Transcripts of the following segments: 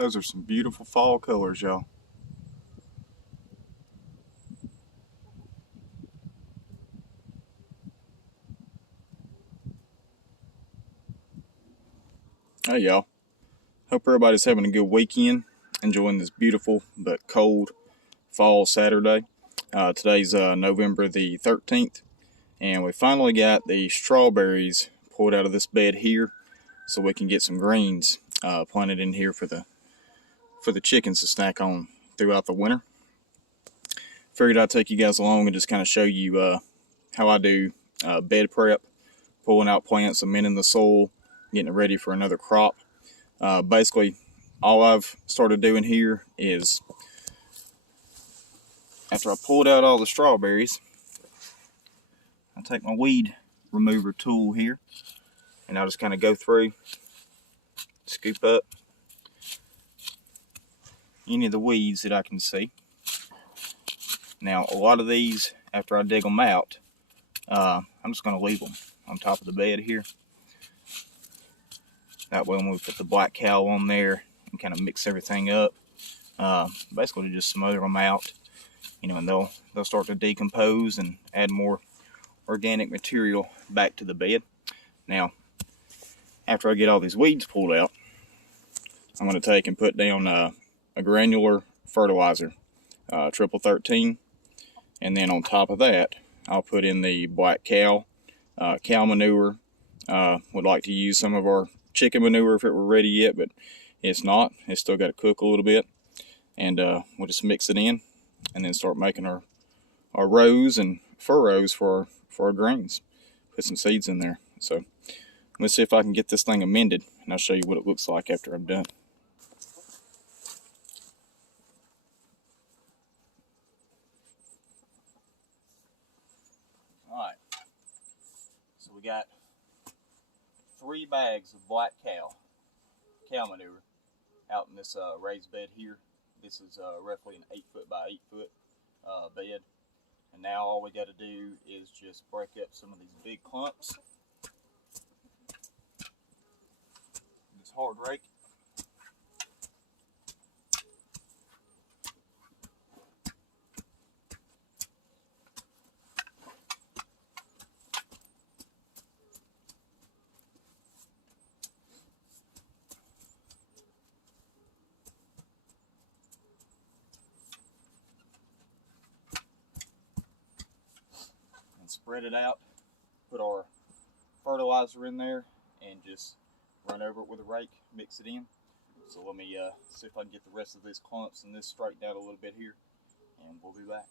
Those are some beautiful fall colors, y'all. Hey, y'all. Hope everybody's having a good weekend, enjoying this beautiful but cold fall Saturday. Today's November the 13th, and we finally got the strawberries pulled out of this bed here so we can get some greens planted in here for the chickens to snack on throughout the winter. Figured I'd take you guys along and just kind of show you how I do bed prep, pulling out plants, amending the soil, getting it ready for another crop. Basically, all I've started doing here is, after I pulled out all the strawberries, I take my weed remover tool here, and I'll just kind of go through, scoop up any of the weeds that I can see. Now, a lot of these, after I dig them out, I'm just going to leave them on top of the bed here. That way, when we put the black cow on there and kind of mix everything up, basically to just smother them out, and they'll start to decompose and add more organic material back to the bed. Now, after I get all these weeds pulled out, I'm going to take and put down a granular fertilizer, triple 13, and then on top of that, I'll put in the black cow manure. Would like to use some of our chicken manure if it were ready yet, but it's not. It's still got to cook a little bit, and we'll just mix it in and then start making our rows and furrows for our greens. Put some seeds in there. So let's see if I can get this thing amended, and I'll show you what it looks like after I'm done. Alright, so we got 3 bags of black cow manure out in this raised bed here. This is roughly an 8 foot by 8 foot bed. And now all we got to do is just break up some of these big clumps. This hard rake. Spread it out, put our fertilizer in there, and just run over it with a rake, mix it in. So let me see if I can get the rest of these clumps and this straightened out a little bit here, and we'll be back.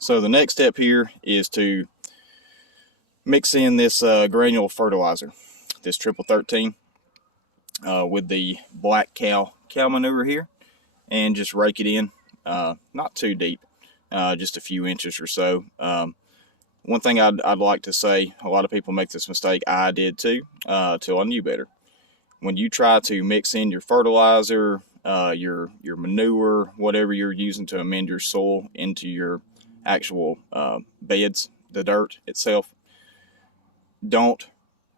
So the next step here is to mix in this granular fertilizer, this triple 13, with the black cow manure here, and just rake it in, not too deep, just a few inches or so. One thing I'd like to say, a lot of people make this mistake, I did too, till I knew better. When you try to mix in your fertilizer, your manure, whatever you're using to amend your soil into your actual beds, the dirt itself, don't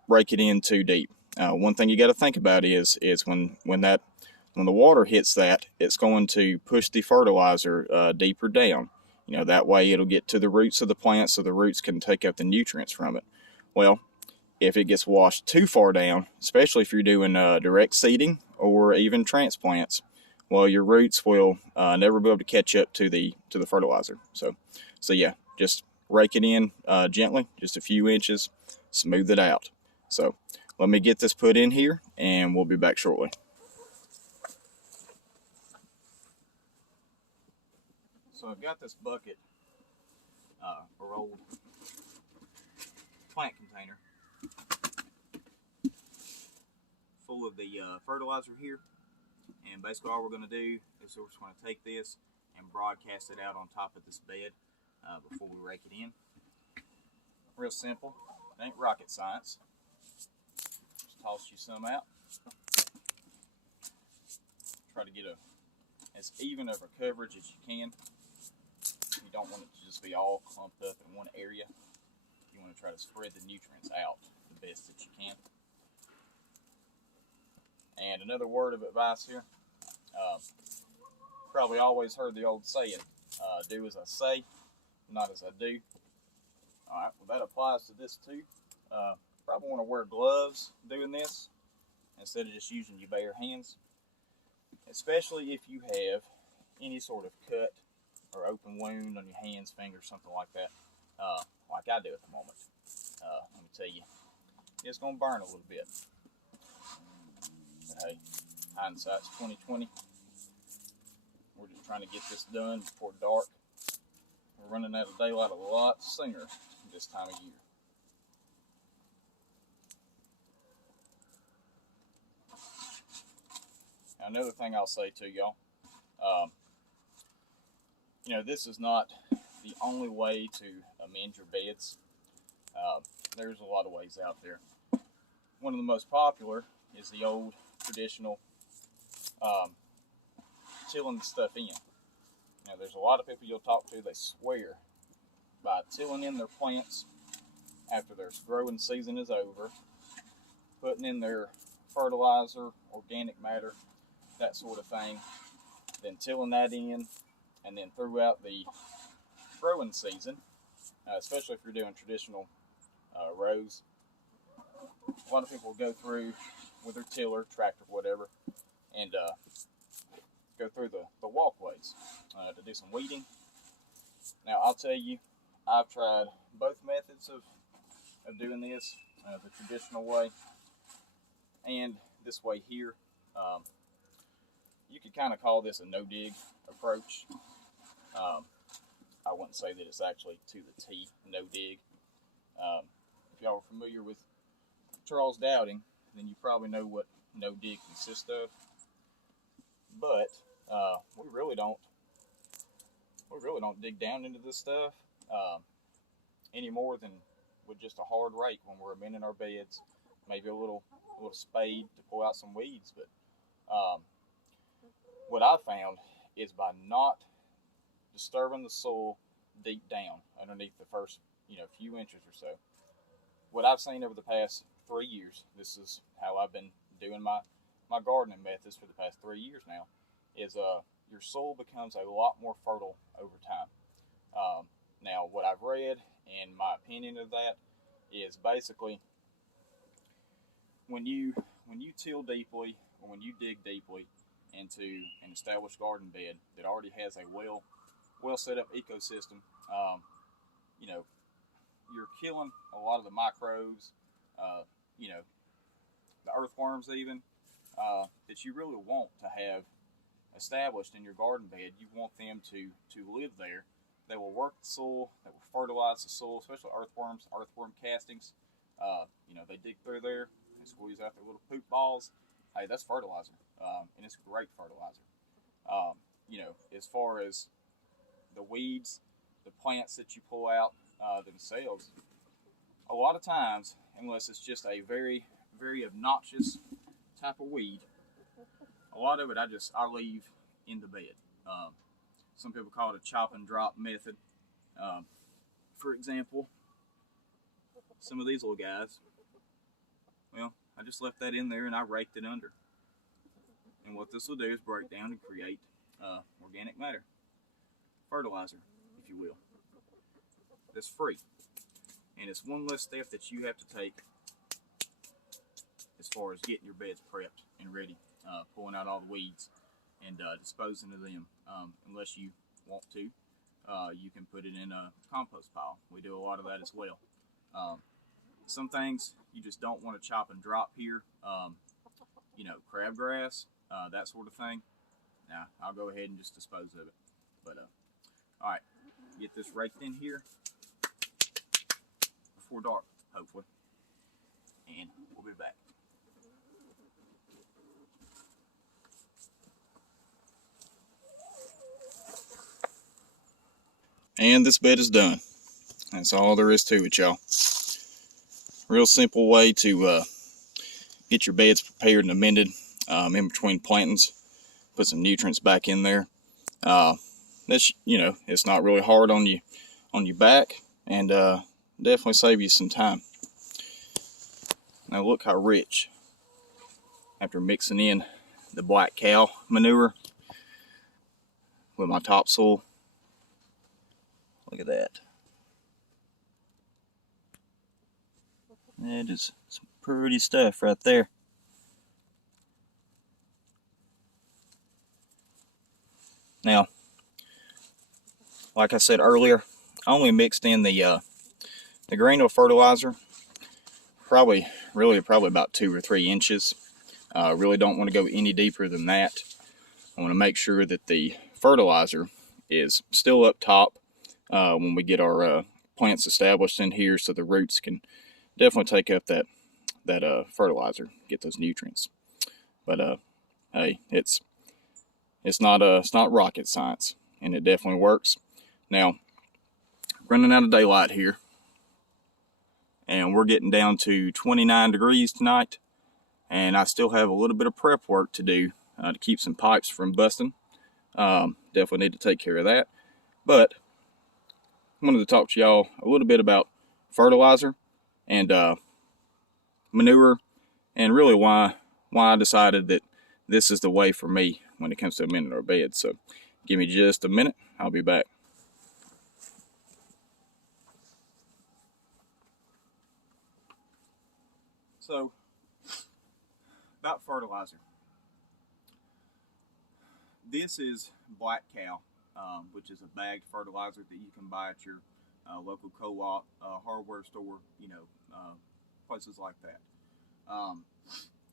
rake it in too deep. One thing you got to think about is when the water hits that, it's going to push the fertilizer deeper down. That way it'll get to the roots of the plant so the roots can take up the nutrients from it. Well, if it gets washed too far down, especially if you're doing direct seeding or even transplants, well, your roots will never be able to catch up to the fertilizer. So yeah, just rake it in gently, just a few inches, smooth it out. So let me get this put in here, and we'll be back shortly. So I've got this bucket, or old plant container, full of the fertilizer here. And basically all we're going to do is we're just going to take this and broadcast it out on top of this bed before we rake it in. Real simple. It ain't rocket science. Just toss you some out. Try to get as even of a coverage as you can. You don't want it to just be all clumped up in one area. You want to try to spread the nutrients out the best that you can. And another word of advice here, probably always heard the old saying, do as I say, not as I do. Alright, well that applies to this too. Probably want to wear gloves doing this instead of just using your bare hands. Especially if you have any sort of cut or open wound on your hands, fingers, something like that, like I do at the moment. Let me tell you, it's going to burn a little bit. But hey, hindsight's 20/20. We're just trying to get this done before dark. We're running out of daylight a lot sooner this time of year. Now, another thing I'll say to y'all, you know, this is not the only way to amend your beds. There's a lot of ways out there. One of the most popular is the old traditional tilling the stuff in. Now, there's a lot of people you'll talk to, they swear by tilling in their plants after their growing season is over, putting in their fertilizer, organic matter, that sort of thing, then tilling that in, and then throughout the growing season, especially if you're doing traditional rows, a lot of people will go through with their tiller, tractor, whatever, and go through the walkways to do some weeding. Now, I'll tell you, I've tried both methods of doing this, the traditional way and this way here. You could kind of call this a no-dig approach. I wouldn't say that it's actually to the T, no-dig. If y'all are familiar with Charles Dowding, then you probably know what no-dig consists of. But we really don't dig down into this stuff any more than with just a hard rake when we're amending our beds. Maybe a little spade to pull out some weeds. But what I've found is by not disturbing the soil deep down underneath the first few inches or so, what I've seen over the past 3 years, this is how I've been doing my gardening methods for the past 3 years now, is your soil becomes a lot more fertile over time. Now, what I've read and my opinion of that is basically when you till deeply, or when you dig deeply into an established garden bed that already has a well set up ecosystem, you're killing a lot of the microbes, the earthworms even, that you really want to have established in your garden bed. You want them to live there. They will work the soil, they will fertilize the soil, especially earthworms, earthworm castings. They dig through there, they squeeze out their little poop balls. Hey, that's fertilizer, and it's great fertilizer. As far as the weeds, the plants that you pull out themselves, a lot of times, unless it's just a very, very obnoxious type of weed, a lot of it I leave in the bed. Some people call it a chop and drop method. For example, some of these little guys, well, I just left that in there and I raked it under. And what this will do is break down and create organic matter, fertilizer, if you will. That's free. And it's one less step that you have to take as far as getting your beds prepped and ready, pulling out all the weeds and disposing of them. Unless you want to, you can put it in a compost pile. We do a lot of that as well. Some things you just don't want to chop and drop here. Crabgrass, that sort of thing. Now, I'll go ahead and just dispose of it. But, alright, get this raked in here before dark, hopefully. And we'll be back. And this bed is done. That's all there is to it, y'all. Real simple way to get your beds prepared and amended in between plantings. Put some nutrients back in there. That's it's not really hard on your back, and definitely save you some time. Now look how rich, after mixing in the black cow manure with my topsoil. Look at that. That is some pretty stuff right there. Now, like I said earlier, I only mixed in the granule fertilizer, probably about 2 or 3 inches. Really don't want to go any deeper than that. I want to make sure that the fertilizer is still up top when we get our plants established in here, so the roots can definitely take up that fertilizer, get those nutrients. But hey, it's not rocket science, and it definitely works. Now, running out of daylight here, and we're getting down to 29 degrees tonight, and I still have a little bit of prep work to do to keep some pipes from busting. Definitely need to take care of that. But I wanted to talk to y'all a little bit about fertilizer and manure, and really why I decided that this is the way for me when it comes to amending our beds. So give me just a minute, I'll be back. So, about fertilizer. This is Black Cow, which is a bagged fertilizer that you can buy at your local co-op, hardware store, places like that.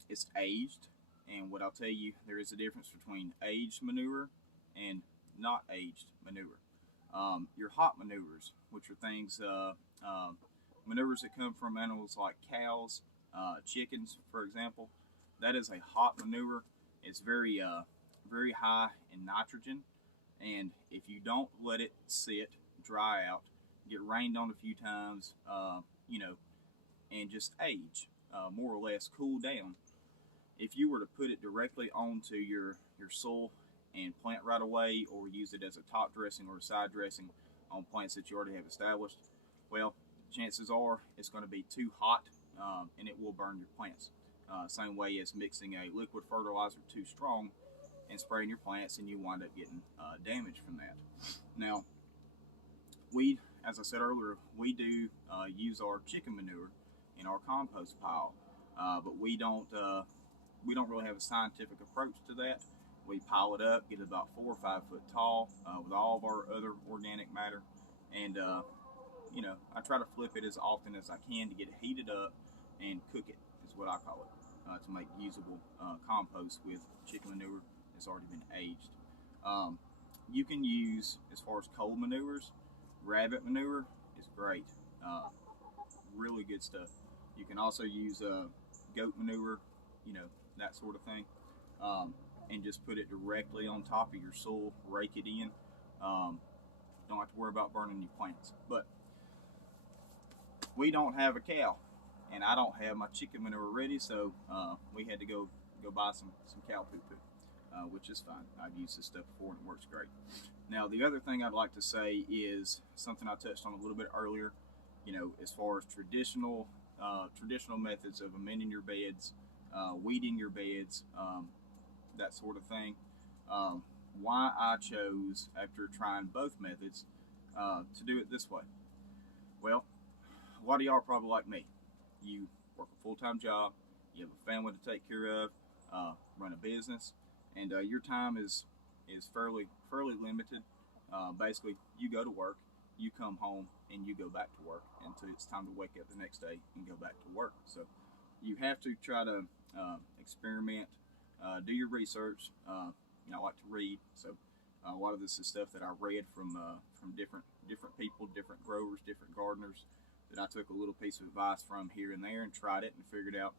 It's aged, and what I'll tell you, there is a difference between aged manure and not aged manure. Your hot manures, which are things, manures that come from animals like cows, chickens, for example, that is a hot manure. It's very high in nitrogen, and if you don't let it sit, dry out, get rained on a few times, and just age, more or less cool down, if you were to put it directly onto your soil and plant right away, or use it as a top dressing or a side dressing on plants that you already have established, well, chances are it's going to be too hot, and it will burn your plants. Same way as mixing a liquid fertilizer too strong and spraying your plants, and you wind up getting damage from that. Now, as I said earlier, we do use our chicken manure in our compost pile, but we don't really have a scientific approach to that. We pile it up, get it about 4 or 5 foot tall with all of our other organic matter, and I try to flip it as often as I can to get it heated up and cook it, is what I call it, to make usable compost with chicken manure that's already been aged. You can use, as far as cold manures, rabbit manure is great, really good stuff. You can also use goat manure, that sort of thing, and just put it directly on top of your soil, rake it in. Don't have to worry about burning your plants. But we don't have a cow, and I don't have my chicken manure ready, so we had to go buy some cow poo-poo, which is fine. I've used this stuff before and it works great. Now, the other thing I'd like to say is something I touched on a little bit earlier, as far as traditional methods of amending your beds, weeding your beds, that sort of thing. Why I chose, after trying both methods, to do it this way. Well, a lot of y'all are probably like me. You work a full-time job, you have a family to take care of, run a business, and your time is fairly limited. Basically, you go to work, you come home, and you go back to work until it's time to wake up the next day and go back to work. So you have to try to experiment, do your research. I like to read, so a lot of this is stuff that I read from different people, different growers, different gardeners, that I took a little piece of advice from here and there and tried it and figured out,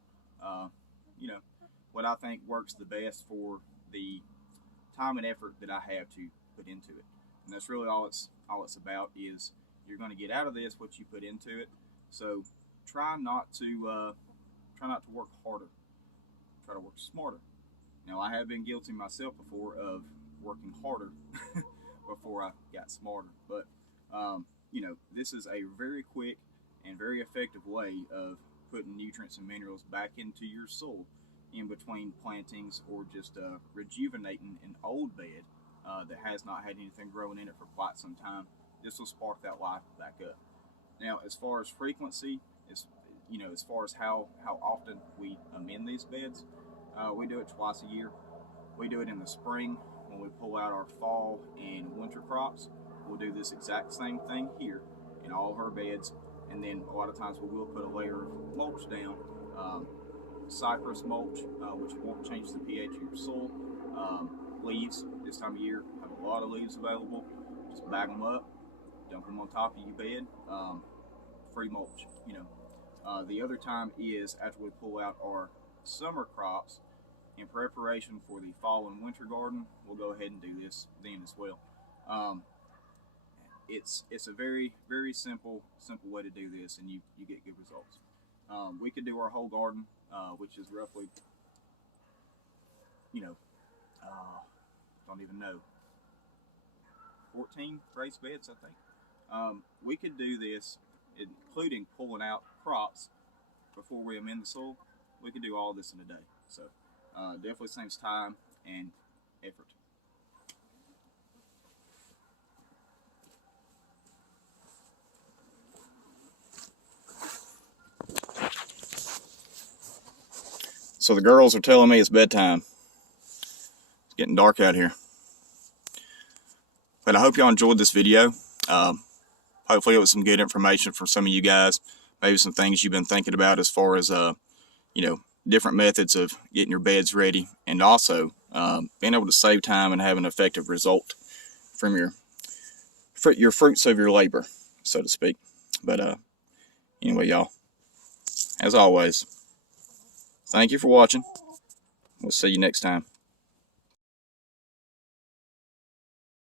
what I think works the best for the time and effort that I have to put into it. And that's really all it's about, is you're going to get out of this what you put into it. So try not to work harder. Try to work smarter. Now, I have been guilty myself before of working harder before I got smarter. But, this is a very quick and very effective way of putting nutrients and minerals back into your soil in between plantings, or just rejuvenating an old bed that has not had anything growing in it for quite some time. This will spark that life back up. Now, as far as frequency, as far as how often we amend these beds, we do it twice a year. We do it in the spring when we pull out our fall and winter crops. We'll do this exact same thing here in all of our beds, and then a lot of times we will put a layer of mulch down, cypress mulch, which won't change the pH of your soil. Leaves, this time of year, have a lot of leaves available. Just bag them up, dump them on top of your bed. Free mulch, The other time is after we pull out our summer crops in preparation for the fall and winter garden. We'll go ahead and do this then as well. It's a very, very simple way to do this, and you get good results. We could do our whole garden, which is roughly, don't even know, 14 raised beds, I think. We could do this, including pulling out crops before we amend the soil. We could do all this in a day. So definitely saves time and effort. So the girls are telling me it's bedtime. It's getting dark out here. But I hope y'all enjoyed this video. Hopefully it was some good information for some of you guys. Maybe some things you've been thinking about as far as, different methods of getting your beds ready. And also being able to save time and have an effective result from your fruits of your labor, so to speak. But anyway, y'all, as always, thank you for watching. We'll see you next time.